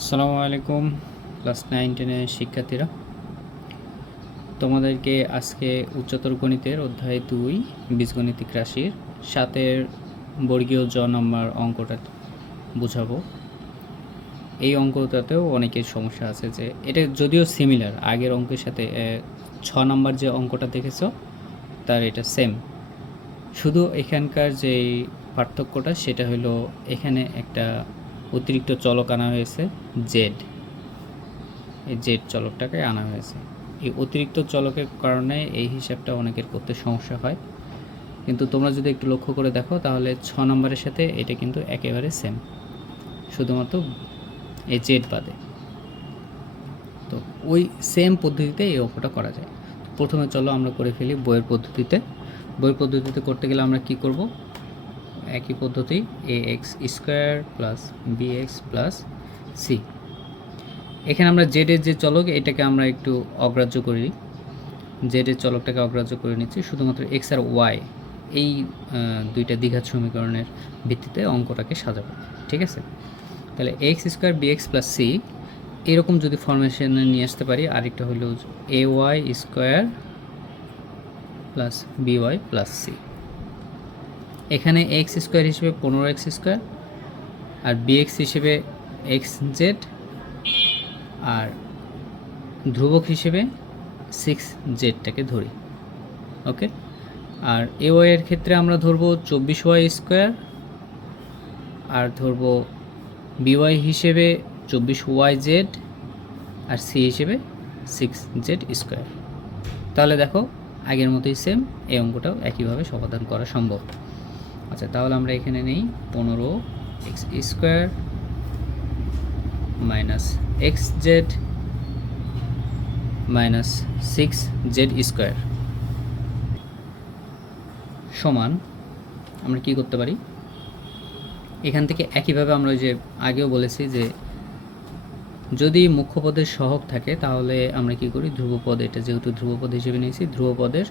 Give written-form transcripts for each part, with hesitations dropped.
আসসালামু আলাইকুম ক্লাস 9-10 শিক্ষার্থীরা, তোমাদেরকে আজকে উচ্চতর গণিতের অধ্যায় 2 বীজগণিতিক রাশির 7-এর বর্গীয় জ নম্বর অঙ্কটা বুঝাবো। এই অঙ্কটাতেও অনেকের সমস্যা আছে, যে এটা যদিও সিমিলার আগের অঙ্কের সাথে 6 নম্বর যে অঙ্কটা দেখেছো তার এটা সেম, শুধু এখানকার যে পার্থক্যটা সেটা হলো এখানে একটা অতিরিক্ত চলক আনা হয়েছে জেড। এই জেড চলকটাকে আনা হয়েছে। এই অতিরিক্ত চলকের কারণে এই হিসাবটা অনেকের করতে সমস্যা হয়, কিন্তু তোমরা যদি একটু লক্ষ্য করে দেখো তাহলে 6 নম্বরের সাথে এটা কিন্তু একেবারে সেম, শুধুমাত্র এই জেড বাদে। তো ওই সেম পদ্ধতিতে এই অঙ্কটা করা যায়। প্রথমে চলো আমরা করে ফেলি বইয়ের পদ্ধতিতে। বইয়ের পদ্ধতিতে করতে গেলে আমরা কি করব? একই পদ্ধতি, ax square plus bx plus C. এখানে আমরা জেডের যে চলক এটাকে আমরা একটু অগ্রাহ্য করি, জেডের চলকটাকে অগ্রাহ্য করে নিচ্ছি, শুধুমাত্র এক্স আর ওয়াই এই দুইটা দ্বিঘাত সমীকরণের ভিত্তিতে অঙ্কটাকে সাজাবো। ঠিক আছে, তাহলে x square b x plus c এরকম যদি ফরমেশনে নিয়ে আসতে পারি। আরেকটা হলো a y square plus by plus C. এখানে এক্স স্কোয়ার হিসেবে 15x স্কোয়ার আর বিএক্স হিসেবে এক্স জেড আর ধ্রুবক হিসেবে 6z-টাকে ধরি। ওকে, আর এ ওয়াইয়ের ক্ষেত্রে আমরা ধরবো 24y স্কোয়ার আর ধরবো বিওয়াই হিসেবে 24yz আর সি হিসেবে 6z স্কোয়ার। তাহলে দেখো আগের মতোই সেম, এই অঙ্কটাও একইভাবে সমাধান করা সম্ভব। আচ্ছা, তাহলে আমরা এখানে নেই 15x square minus xz minus 6z square সমান আমরা কি করতে পারি? এখান থেকে একইভাবে আমরা যে আগেও বলেছি যে যদি মুখ্য পদের সহগ থাকে তাহলে আমরা কি করি, ধ্রুবপদ, এটা যেহেতু ধ্রুবপদ হিসেবে নিয়েছি, ধ্রুবপদের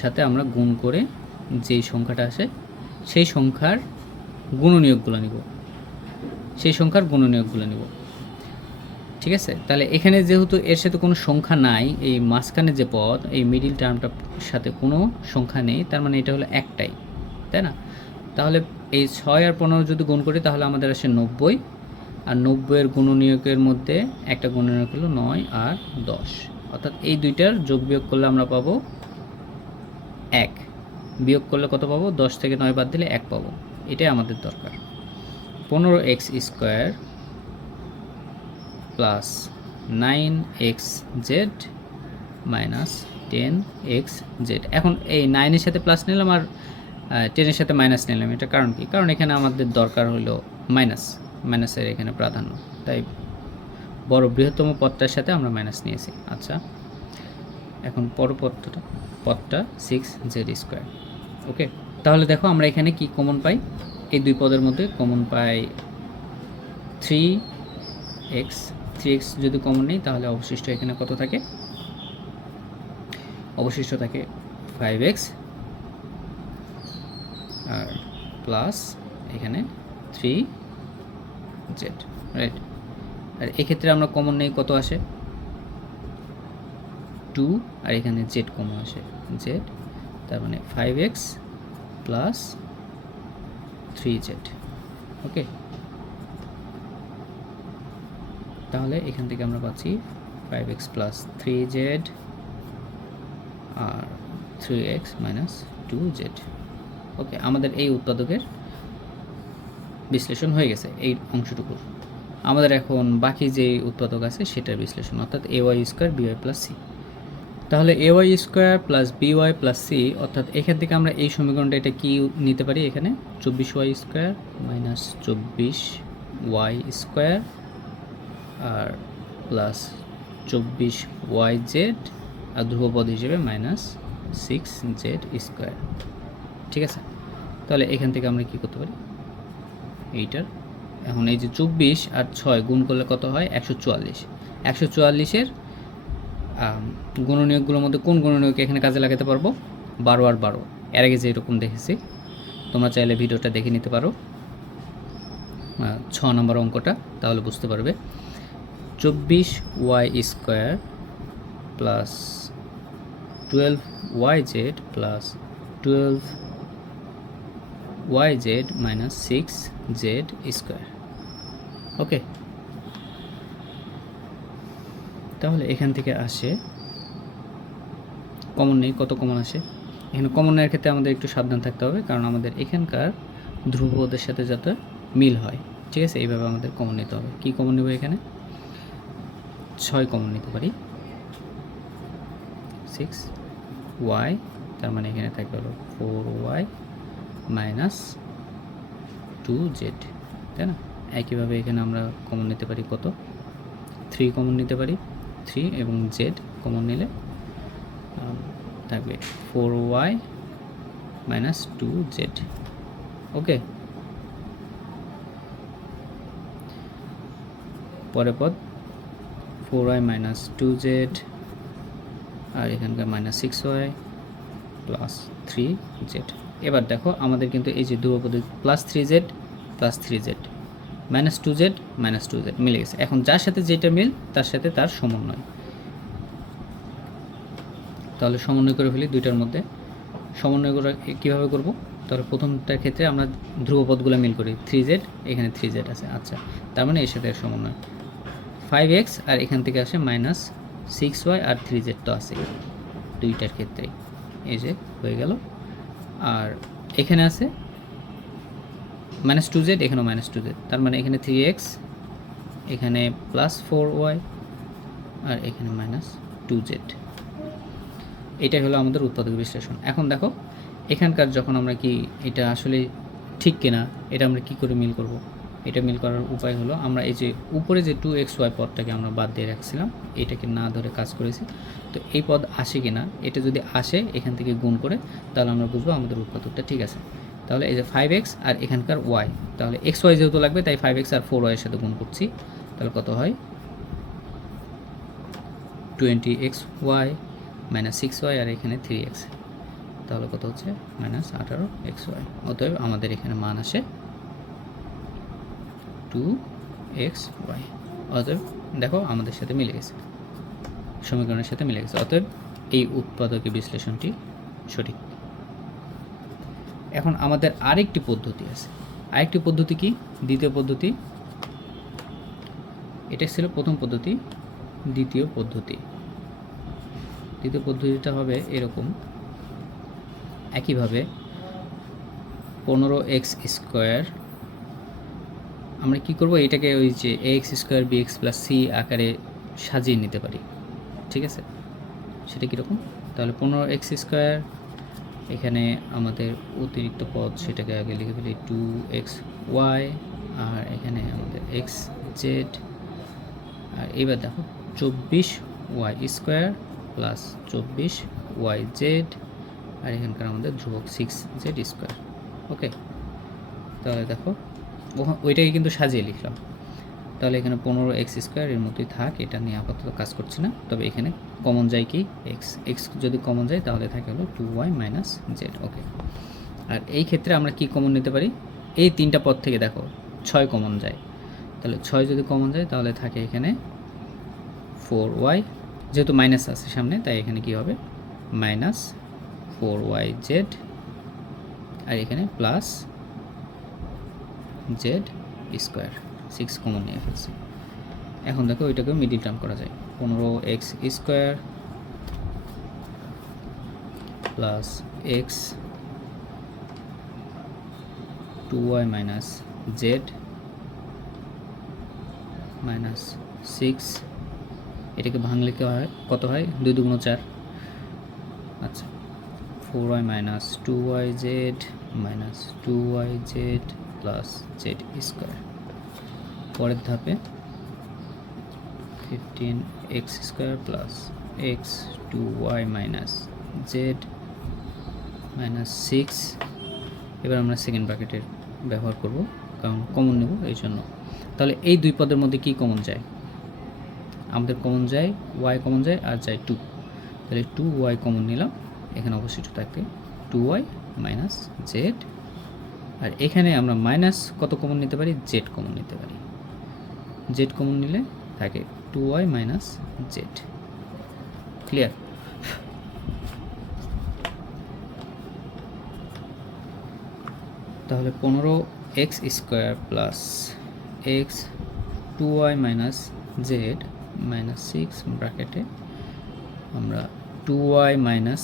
সাথে আমরা গুণ করে যেই সংখ্যাটা আসে সেই সংখ্যার গুণনীয়কগুলো নিব, ঠিক আছে। তাহলে এখানে যেহেতু এর সাথে কোনো সংখ্যা নাই, এই মাঝখানে যে পদ, এই মিডিল টার্মটার সাথে কোনো সংখ্যা নেই, তার মানে এটা হলো একটাই, তাই না? তাহলে এই 6 আর 15 যদি গুণ করি তাহলে আমাদের আসে 90, আর 90-এর গুণনীয়কের মধ্যে একটা গুণনীয়ক হলো 9 আর 10, অর্থাৎ এই দুইটার যোগ বিয়োগ করলে আমরা পাবো 1, বিয়োগ করলে কত পাবো? 10 থেকে 9 বাদ দিলে 1 পাবো। এটাই আমাদের দরকার। 15x square plus 9xz minus 10xz। এখন এই 9-এর সাথে প্লাস নিলাম আর 10-এর সাথে মাইনাস নিলাম, এটা কারণ কি? কারণ এখানে আমাদের দরকার হলো মাইনাসের এখানে প্রাধান্য, তাই বড় বৃহত্তম পদটার সাথে আমরা মাইনাস নিয়েছি। আচ্ছা, এখন পদটা 6z স্কোয়ার। ওকে, তাহলে দেখো আমরা এখানে কি কমন পাই? এই দুই পদের মধ্যে কমন পাই 3x যদি কমন নেই তাহলে অবশিষ্ট এখানে কত থাকে? অবশিষ্ট থাকে 5x আর প্লাস এখানে 3z, রাইট? আর এক্ষেত্রে আমরা কমন নেই, কত আসে? 2, আর এখানে z কমন আসে, z, তার মানে 5x প্লাস 3z। ওকে, তাহলে এখান থেকে আমরা পাচ্ছি 5x প্লাস 3z আর 3x মাইনাস 2z। ওকে, আমাদের এই উৎপাদকের বিশ্লেষণ হয়ে গেছে এই অংশটুকুর। আমাদের এখন বাকি যে উৎপাদক আছে সেটার বিশ্লেষণ, অর্থাৎ ay square B Y plus C. তাহলে ay square plus by plus C, অর্থাৎ এখান থেকে আমরা এই সমীকরণটা এটা কি নিতে পারি? এখানে 24y square minus 24y square আর প্লাস 24yz আর ধ্রুবপদ হিসেবে মাইনাস 6z স্কোয়ার। ঠিক আছে, তাহলে এখান থেকে আমরা কি করতে পারি? এইটার এখন এই যে 24 আর 6 গুণ করলে কত হয়? 144। 144-এর গুণনীয়কগুলোর মধ্যে কোন গুণনীয়ক এখানে কাজে লাগাতে পারবো? 12 আর 12, এর আগে যে এরকম দেখেছি, তোমরা চাইলে ভিডিওটা দেখে নিতে পারো। নম্বর অঙ্কটা, তাহলে বুঝতে পারবে। 24y² plus 12yz plus 12yz minus 6z²। ওকে, তাহলে এখান থেকে আসে কমন নেই, কত কমন আসে? এখানে কমন নেওয়ার ক্ষেত্রে আমাদের একটু সাবধান থাকতে হবে, কারণ আমাদের এখানকার ধ্রুবপদের সাথে যাতে মিল হয়, ঠিক আছে? এইভাবে আমাদের কমন নিতে হবে। কি কমন নেব? এখানে 6 কমন নিতে পারি, 6y, তার মানে এখানে থাকবে হলো 4y মাইনাস 2z, তাই না? একইভাবে এখানে আমরা কমন নিতে পারি কত? 3 কমন নিতে পারি, 3 এবং z কমন নিলে থাকবে 4y মাইনাস 2z। ওকে, পরের পদ 4y মাইনাস 2z, আর এখানকার মাইনাস 6y প্লাস 3z। এবার দেখো আমাদের কিন্তু এই যে ধ্রুবপদে plus 3z plus 3z minus 2z minus 2z মিলে গেছে। এখন যার সাথে যেটা মিল তার সাথে তার সমন্বয়, তাহলে সমন্বয় করে ফেলি দুইটার মধ্যে। সমন্বয় করে কীভাবে করব? তাহলে প্রথমটার ক্ষেত্রে আমরা ধ্রুবপদগুলো মিল করি, 3z, এখানে 3z আছে, আচ্ছা, তার মানে এর সাথে সমন্বয় 5x, আর এখান থেকে আসে মাইনাস 6y আর 3z তো আছে দুইটার ক্ষেত্রেই, এই যে হয়ে গেল। আর এখানে আছে মাইনাস 2z, এখানেও মাইনাস 2z, তার মানে এখানে 3x, এখানে প্লাস 4y, আর এখানে মাইনাস 2z। এটাই হলো আমাদের উৎপাদক বিশ্লেষণ। এখন দেখো এখানকার যখন আমরা কি এটা আসলে ঠিক কিনা এটা আমরা কি করে মিল করব? এটা মিল করার উপায় হলো আমরা এই যে উপরে যে 2xy পদটাকে আমরা বাদ দিয়ে রাখছিলাম, এটাকে না ধরে কাজ করেছি, তো এই পদ আসে কিনা, এটা যদি আসে এখান থেকে গুণ করে, তাহলে আমরা বুঝবো আমাদের উৎপাদকটা ঠিক আছে। তাহলে এই যে 5x আর এখানকার y, তাহলে xy যেহেতু লাগবে তাই 5x আর 4y এর সাথে গুণ করছি, তাহলে কত হয়? 20xy মাইনাস 6y, আর এখানে 3x, তাহলে কত হচ্ছে? Minus 18xy। অতএব আমাদের এখানে মান আসে 2xy। অতএব দেখো আমাদের সাথে মিলে গেছে, সমীকরণের সাথে মিলে গেছে, অতএব এই উৎপাদকের বিশ্লেষণটি সঠিক। এখন আমাদের আরেকটি পদ্ধতি আছে। আরেকটি পদ্ধতি কি? দ্বিতীয় পদ্ধতি। এটা ছিল প্রথম পদ্ধতি, দ্বিতীয় পদ্ধতি। দ্বিতীয় পদ্ধতিটা হবে এরকম, একইভাবে 15x² আমরা কি করব? এটাকে ওই যে ax² bx + c আকারে সাজিয়ে নিতে পারি, ঠিক আছে? সেটা কীরকম? তাহলে 15x², এখানে আমাদের অতিরিক্ত পদ সেটাকে আগে লিখে ফেলি 2xy, আর এখানে আমাদের xz, আর এবার দেখো 24y² প্লাস 24yz, আর এখানকার আমাদের ধ্রুবক 6z²। ওকে, তাহলে দেখো ওইটাকে কিন্তু সাজিয়ে লিখলাম। তাহলে এখানে 15x² এর মতোই থাক, এটা নিয়ে আপাতত কাজ করছি না। তবে এখানে কমন যায় কি? x যদি কমন যায় তাহলে থাকে হলো 2y মাইনাস z। ওকে, আর এই ক্ষেত্রে আমরা কি কমন নিতে পারি? এই তিনটা পদ থেকে দেখো 6 কমন যায়, তাহলে 6 যদি কমন যায় তাহলে থাকে এখানে 4y, যেহেতু মাইনাস আছে সামনে তাই এখানে কি হবে? মাইনাস 4yz, আর এখানে প্লাস z², 6 কমন নিয়ে ফেলছি। এখন দেখো ওইটাকে মিডিল টার্ম করা যায়, 15x² plus x 2y minus z minus 6, এটাকে ভাঙলে কি হয়? কত হয়? 2 × 4, আচ্ছা, 4y minus 2yz minus 2yz plus z²। পরের ধাপে 15x² plus x 2y minus z minus 6। এবার আমরা সেকেন্ড ব্র্যাকেটের ব্যবহার করব, কারণ কমন নেব এই জন্য। তাহলে এই দুই পদের মধ্যে কি কমন যায়? আমাদের কমন যায় y কমন যায়, আর যায় 2, তাহলে 2y কমন নিলাম, এখানে অবশিষ্ট থাকে 2y মাইনাস z আর এখানে আমরা মাইনাস কত কমন নিতে পারি, জেড কমন নিতে পারি। জেড কমন নিলে থাকে 2y মাইনাস জেড। ক্লিয়ার? তাহলে 15x square plus x 2y minus Z minus 6 ব্র্যাকেটে আমরা 2y মাইনাস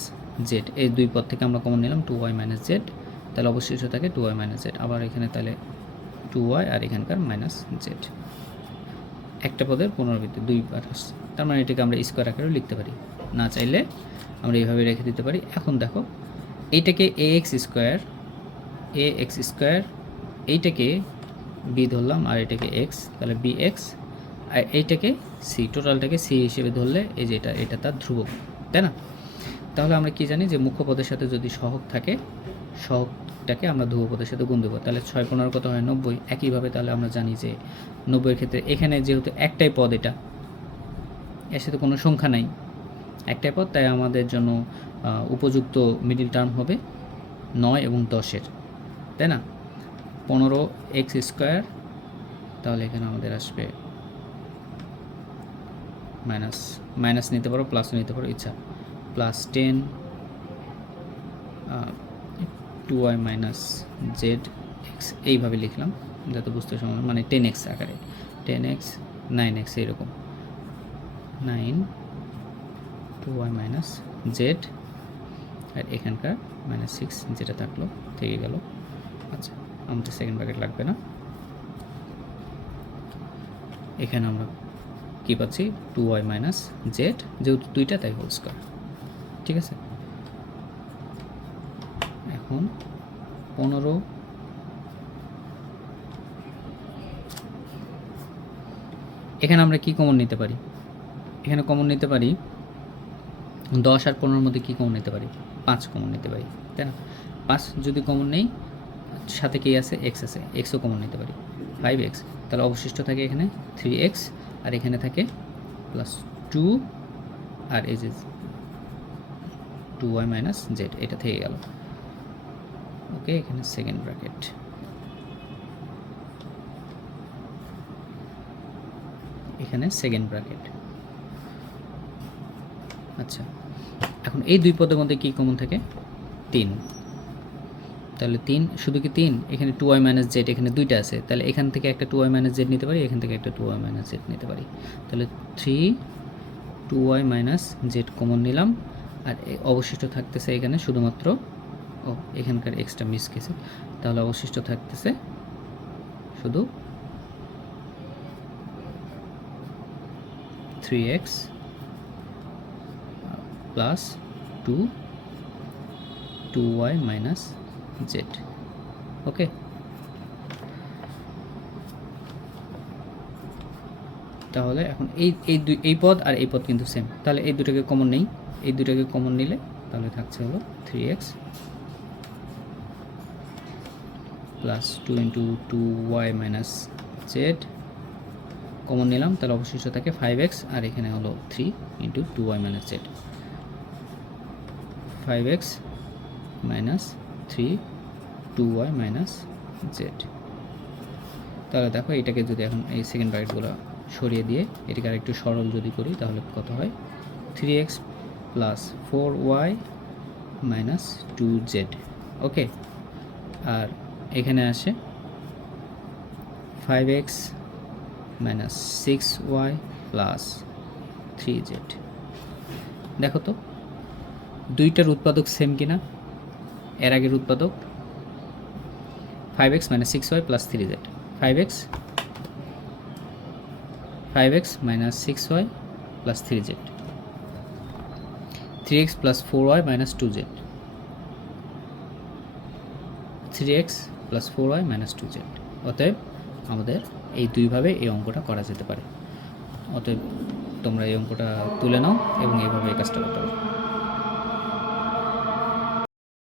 জেড, এই দুই পদ থেকে আমরা কমন নিলাম 2y মাইনাস জেড, তাহলে অবশিষ্ট থাকে 2y মাইনাস জেড। আবার এখানে তাহলে 2y আর এখানকার মাইনাস জেড, একটা পদের পুনরাবৃত্তি দুইবার আসছে, তার মানে এটাকে আমরা স্কোয়ার আকারেও লিখতে পারি, না চাইলে আমরা এইভাবে রেখে দিতে পারি। এখন দেখো এইটাকে ax স্কোয়ার এইটাকে b ধরলাম আর এটাকে x, তাহলে bx, আর এইটাকে c, টোটালটাকে c হিসেবে ধরলে এই যে এটা তার ধ্রুবক, তাই না? তাহলে আমরা কি জানি যে মুখ্য পদের সাথে যদি সহগ থাকে, সহগটাকে আমরা ধ্রুব পদের সাথে গুণ দেবো, তাহলে 6 15 কত হয় 90। একইভাবে তাহলে আমরা জানি যে 90-এর ক্ষেত্রে এখানে যেহেতু একটাই পদ, এটা এর সাথে কোনো সংখ্যা নাই, একটাই পদ, তাই আমাদের জন্য উপযুক্ত মিডিল টার্ম হবে 9 এবং 10-এর, তাই না? 15x স্কোয়ার, তাহলে এখানে আমাদের আসবে মাইনাস নিতে পারো, প্লাসও নিতে পারো ইচ্ছা, plus 10 2y minus Z x, এইভাবে লিখলাম যাতে বুঝতে সময়, মানে 10x আকারে, 10x 9x এরকম, 9 2y মাইনাস জেড, আর এখানকার মাইনাস 6 যেটা থাকলো থেকে গেল। আচ্ছা, আমাদের সেকেন্ড ব্র্যাকেট লাগবে না। এখানে আমরা কী পাচ্ছি 2y মাইনাস জেড, যেহেতু দুইটা তাই হোল স্কোয়ার, ঠিক আছে? এখন 15 এখানে আমরা কি কমন নিতে পারি, এখানে কমন নিতে পারি 10 আর 15-এর মধ্যে কি কমন নিতে পারি, 5 কমন নিতে পারি, তাই না? 5 যদি কমন নেই, সাথে কি আছে, এক্স আছে, এক্সও কমন নিতে পারি, 5x, তাহলে অবশিষ্ট থাকে এখানে 3x, আর এখানে থাকে প্লাস 2, আর এই যে 2y মাইনাস জেড, এটা থেকে গেল। ওকে, এখানে সেকেন্ড ব্র্যাকেট, এখানে সেকেন্ড ব্র্যাকেট। আচ্ছা, এখন এই দুই পদের মধ্যে কি কমন থাকে, 3, তাহলে 3, শুধু কি 3, এখানে 2y মাইনাস জেড, এখানে দুইটা আছে, তাহলে এখান থেকে একটা 2y মাইনাস জেড নিতে পারি, এখান থেকে একটা 2y মাইনাস জেড নিতে পারি, তাহলে 3 2y মাইনাস জেড কমন নিলাম, আর অবশিষ্ট থাকতেছে এখানে শুধুমাত্র, এখানকার এক্সট্রা মিস গেছে, তাহলে অবশিষ্ট থাকতেছে শুধু 3x plus 2y minus Z. ওকে, তাহলে এখন এই পদ আর এই পদ কিন্তু সেম, তাহলে এই দুটাকে কমন নেই, এই দুটাকে কমন নিলে তাহলে থাকছে হলো 3x plus 2 into 2y minus Z, common নিলাম, তাহলে অবশিষ্ট থাকে 5x, আর এখানে হলো 3 into 2y minus Z, 5x minus 3 2y minus Z. তাহলে দেখো এটাকে যদি এখন এই সেকেন্ড ব্র্যাকেটগুলো সরিয়ে দিয়ে এটাকে আরেকটু সরল যদি করি, তাহলে কত হয়, 3x plus 4y minus 2z। ওকে, আর এখানে আসে 5x minus 6y plus 3z। দেখো তো দুইটার উৎপাদক সেম কিনা, এর আগের উৎপাদক 5x minus 6y plus 3z, 5x minus 6y plus 3z, 3x plus 4y minus 2z, 3x plus 4y minus 2z। অতএব আমাদের এই দুইভাবে এই অঙ্কটা করা যেতে পারে। অতএব তোমরা এই অঙ্কটা তুলে নাও এবং এইভাবে এই কাজটা করতে পারো।